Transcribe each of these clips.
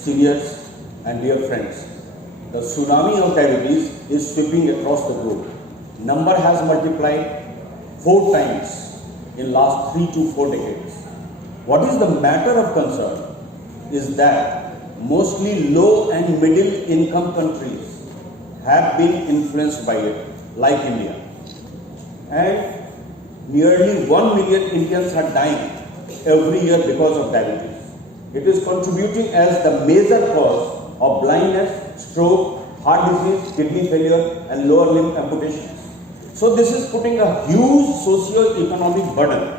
seniors and dear friends, the tsunami of diabetes is sweeping across the globe. Number has multiplied 4 times in last 3 to 4 decades. What is the matter of concern is that mostly low and middle income countries have been influenced by it, like India. And nearly 1 million Indians are dying every year because of diabetes. It is contributing as the major cause of blindness, stroke, heart disease, kidney failure and lower limb amputations. So this is putting a huge socio-economic burden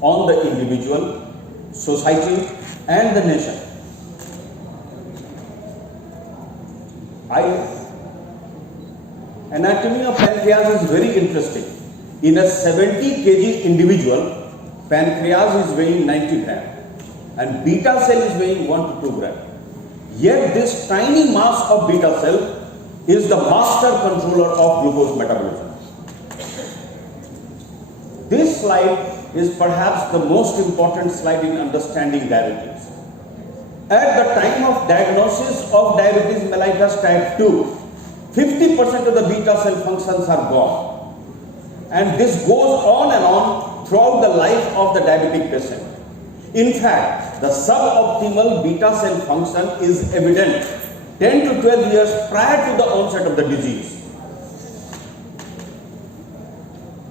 on the individual, society and the nation. Anatomy of pancreas is very interesting. In a 70 kg individual, pancreas is weighing 90 gram and beta cell is weighing 1 to 2 gram. Yet this tiny mass of beta cell is the master controller of glucose metabolism. This slide is perhaps the most important slide in understanding diabetes. At the time of diagnosis of diabetes mellitus type 2, 50% of the beta cell functions are gone. And this goes on and on throughout the life of the diabetic patient. In fact, the suboptimal beta cell function is evident 10 to 12 years prior to the onset of the disease.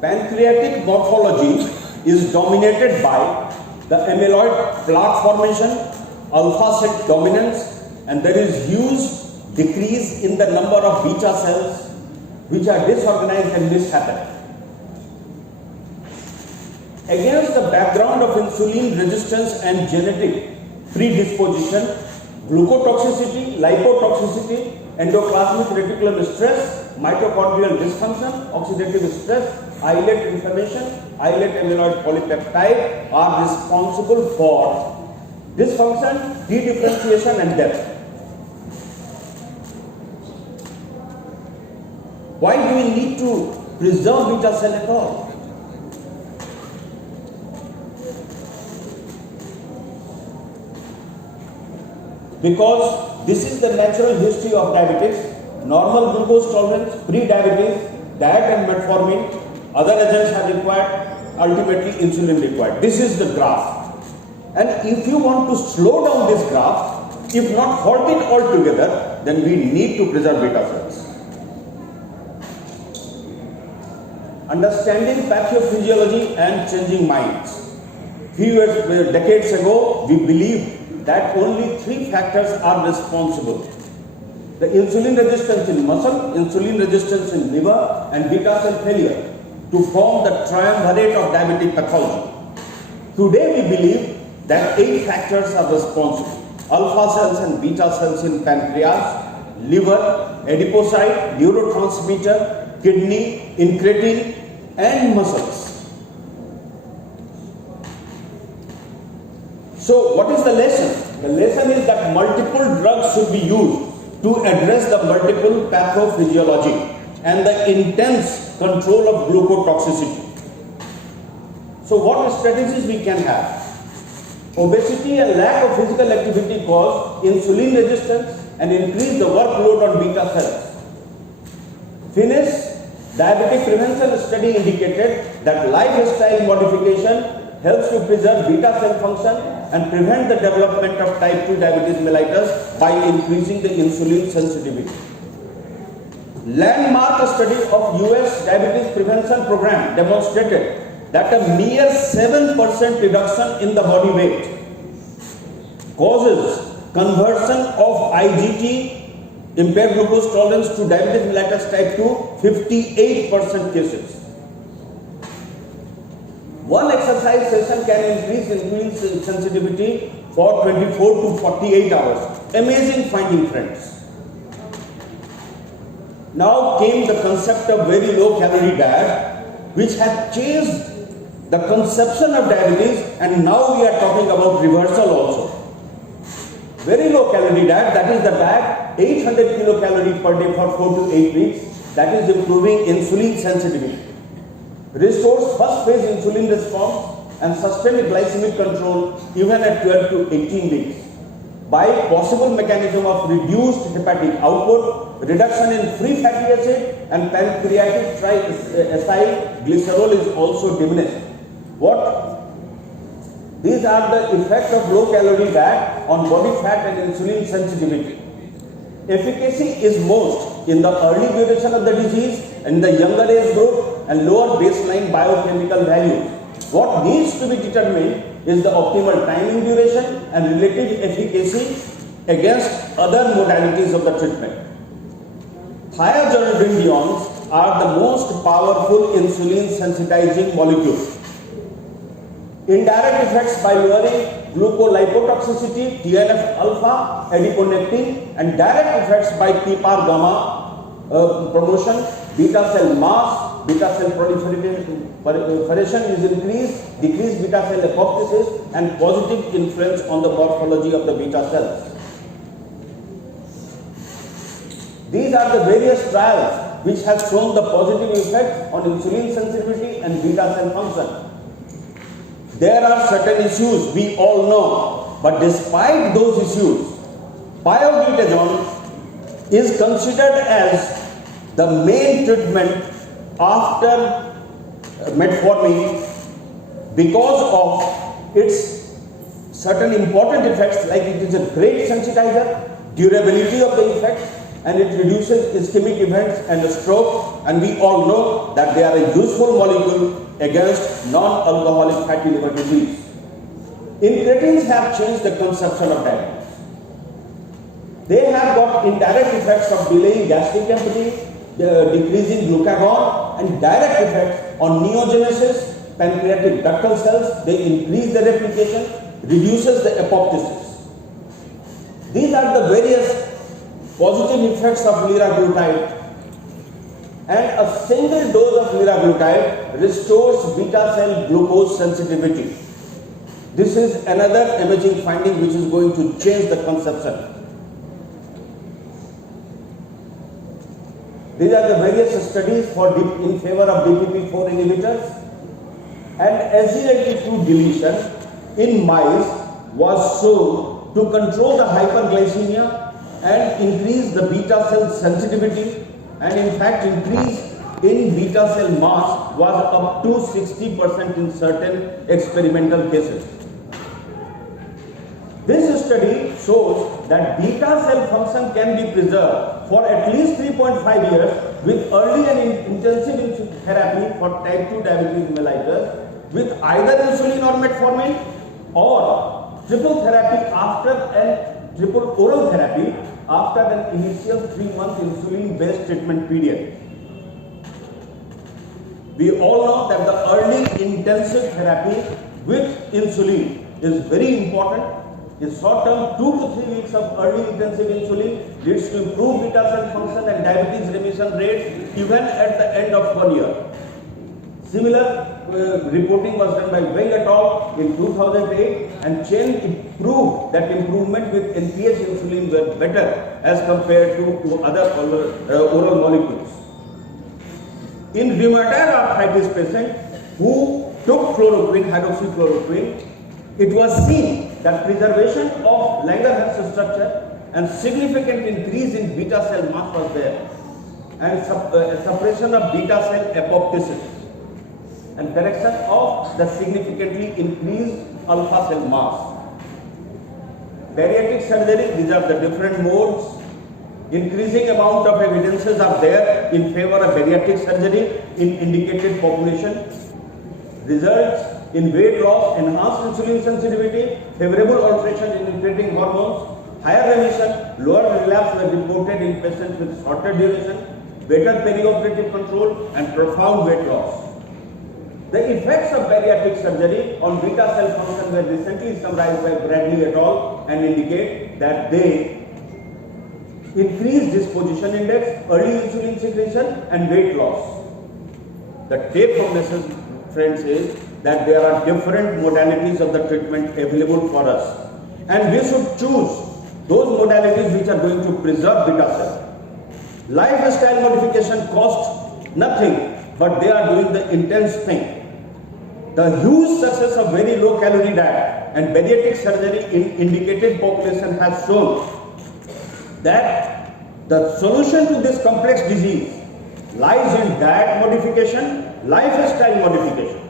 Pancreatic morphology is dominated by the amyloid plaque formation, alpha set dominance, and there is huge decrease in the number of beta cells which are disorganized and misshapen. Against the background of insulin resistance and genetic predisposition, glucotoxicity, lipotoxicity, endoplasmic reticulum stress, mitochondrial dysfunction, oxidative stress, islet inflammation, islet amyloid polypeptide are responsible for dysfunction, dedifferentiation and death. Why do we need to preserve beta cell at all? Because this is the natural history of diabetes, normal glucose tolerance, pre-diabetes, diet and metformin, other agents are required, ultimately insulin required. This is the graph. And if you want to slow down this graph, if not halt it altogether, then we need to preserve beta cells. Understanding pathophysiology and changing minds. Decades ago, we believed that only 3 factors are responsible. The insulin resistance in muscle, insulin resistance in liver and beta cell failure to form the triumvirate of diabetic pathology. Today we believe that 8 factors are responsible. Alpha cells and beta cells in pancreas, liver, adipocyte, neurotransmitter, kidney, incretin and muscles. So what is the lesson? The lesson is that multiple drugs should be used to address the multiple pathophysiology and the intense control of glucotoxicity. So what strategies we can have? Obesity and lack of physical activity cause insulin resistance and increase the workload on beta cells. Finish diabetic prevention study indicated that lifestyle modification helps to preserve beta cell function and prevent the development of type 2 diabetes mellitus by increasing the insulin sensitivity. Landmark study of US diabetes prevention program demonstrated that a mere 7% reduction in the body weight causes conversion of IGT, impaired glucose tolerance, to diabetes mellitus type 2, 58% cases. One exercise session can increase insulin sensitivity for 24 to 48 hours. Amazing finding, friends. Now came the concept of very low calorie diet, which had changed the conception of diabetes, and now we are talking about reversal also. Very low calorie diet, that is the diet 800 kilocalorie per day for 4 to 8 weeks, that is improving insulin sensitivity. Restores first phase insulin response and sustained glycemic control even at 12 to 18 weeks. by possible mechanism of reduced hepatic output, reduction in free fatty acid, and pancreatic triacylglycerol is also diminished. These are the effects of low calorie diet on body fat and insulin sensitivity. Efficacy is most in the early duration of the disease, in the younger age group, and lower baseline biochemical values. What needs to be determined is the optimal timing duration and relative efficacy against other modalities of the treatment. Thiazolidinediones are the most powerful insulin sensitizing molecules. Indirect effects by lowering glucolipotoxicity, TNF-alpha, adiponectin, and direct effects by PPAR gamma promotion, beta cell mass, beta cell proliferation is increased, decreased beta cell apoptosis, and positive influence on the morphology of the beta cells. These are the various trials which have shown the positive effect on insulin sensitivity and beta cell function. There are certain issues we all know, but despite those issues, pioglitazone is considered as the main treatment after metformin because of its certain important effects, like it is a great sensitizer, durability of the effect, and it reduces ischemic events and stroke, and we all know that they are a useful molecule against non-alcoholic fatty liver disease. Incretins have changed the conception of diabetes. They have got indirect effects of delaying gastric emptying, decreasing glucagon, and direct effects on neogenesis, pancreatic ductal cells. They increase the replication, reduces the apoptosis. These are the various positive effects of liraglutide, and a single dose of liraglutide restores beta cell glucose sensitivity. This is another imaging finding which is going to change the conception. These are the various studies in favor of DPP-4 inhibitors, and SGLT2 deletion in mice was shown to control the hyperglycemia and increase the beta cell sensitivity, and in fact increase in beta cell mass was up to 60% in certain experimental cases. This study shows that beta cell function can be preserved for at least 3.5 years with early and intensive therapy for type 2 diabetes mellitus with either insulin or metformin, or triple oral therapy after an initial 3-month insulin-based treatment period. We all know that the early intensive therapy with insulin is very important. In short term, 2 to 3 weeks of early intensive insulin leads to improved beta cell function and diabetes remission rate even at the end of 1 year. Similar reporting was done by Wang et al. In 2008, and Chen proved that improvement with NPH insulin were better as compared to other oral molecules. In rheumatoid arthritis patients who took chloroquine, hydroxychloroquine, it was seen that preservation of Langerhans structure and significant increase in beta cell mass was there, and suppression of beta cell apoptosis, and correction of the significantly increased alpha cell mass. Bariatric surgery, these are the different modes. Increasing amount of evidences are there in favor of bariatric surgery in indicated population. Results in weight loss, enhanced insulin sensitivity, favorable alteration in incretin hormones, higher remission, lower relapse were reported in patients with shorter duration, better perioperative control, and profound weight loss. The effects of bariatric surgery on beta cell function were recently summarized by Bradley et al. And indicate that they increase disposition index, early insulin secretion, and weight loss. The take home message, friends, is that there are different modalities of the treatment available for us, and we should choose those modalities which are going to preserve beta cell. Lifestyle modification costs nothing, but they are doing the intense thing. The huge success of very low calorie diet and bariatric surgery in indicated population has shown that the solution to this complex disease lies in diet modification, lifestyle modification.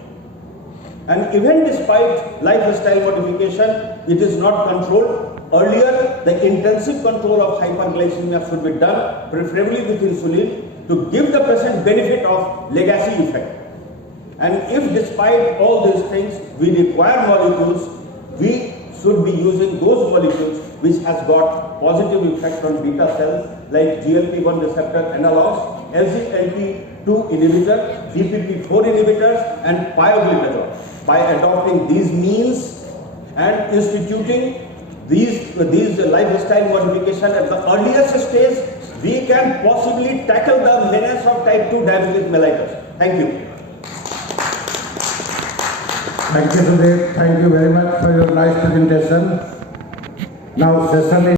And even despite lifestyle modification, it is not controlled. Earlier, the intensive control of hyperglycemia should be done, preferably with insulin, to give the patient benefit of legacy effect. And if despite all these things we require molecules, we should be using those molecules which has got positive effect on beta cells like GLP-1 receptor analogs, SGLT2 inhibitor, DPP4 inhibitors and pioglitazone. By adopting these means and instituting these lifestyle modification at the earliest stage, we can possibly tackle the menace of type 2 diabetes mellitus. Thank you. Thank you, Sudhir. Thank you very much for your nice presentation. Now, session is